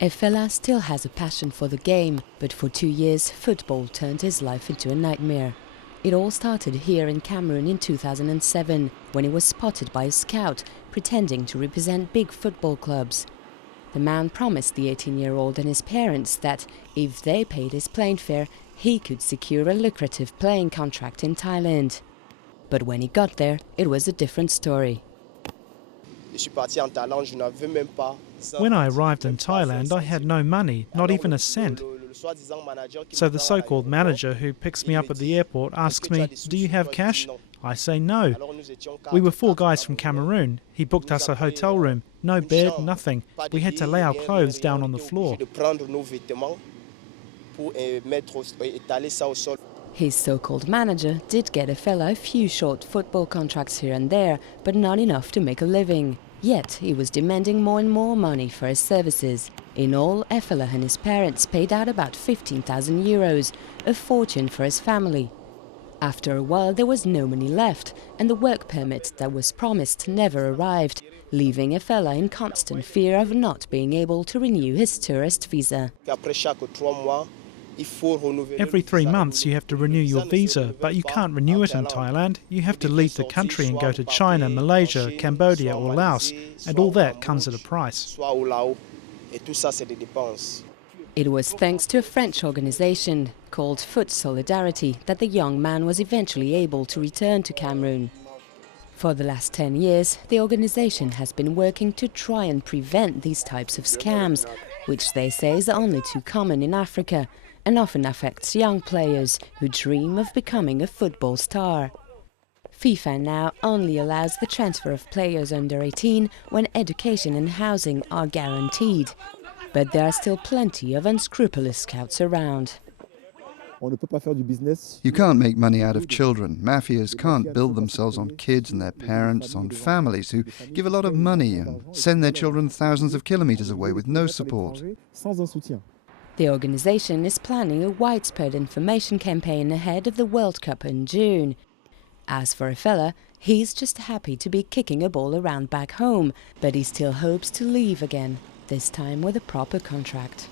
Efela still has a passion for the game, but for 2 years football turned his life into a nightmare. It all started here in Cameroon in 2007, when he was spotted by a scout pretending to represent big football clubs. The man promised the 18-year-old and his parents that if they paid his plane fare, he could secure a lucrative playing contract in Thailand. But when he got there, it was a different story. When I arrived in Thailand, I had no money, not even a cent. So the so-called manager who picks me up at the airport asks me, "Do you have cash?" I say no. We were 4 guys from Cameroon. He booked us a hotel room, no bed, nothing. We had to lay our clothes down on the floor. His so-called manager did get Efela a few short football contracts here and there, but not enough to make a living. Yet he was demanding more and more money for his services. In all, Efela and his parents paid out about 15,000 euros, a fortune for his family. After a while there was no money left, and the work permit that was promised never arrived, leaving Efela in constant fear of not being able to renew his tourist visa. Every 3 months you have to renew your visa, but you can't renew it in Thailand. You have to leave the country and go to China, Malaysia, Cambodia or Laos, and all that comes at a price. It was thanks to a French organization called Foot Solidarity that the young man was eventually able to return to Cameroon. For the last 10 years, the organization has been working to try and prevent these types of scams, which they say is only too common in Africa and often affects young players who dream of becoming a football star. FIFA now only allows the transfer of players under 18 when education and housing are guaranteed. But there are still plenty of unscrupulous scouts around. You can't make money out of children. Mafias can't build themselves on kids and their parents, on families who give a lot of money and send their children thousands of kilometers away with no support. The organization is planning a widespread information campaign ahead of the World Cup in June. As for Efela, he's just happy to be kicking a ball around back home, but he still hopes to leave again, this time with a proper contract.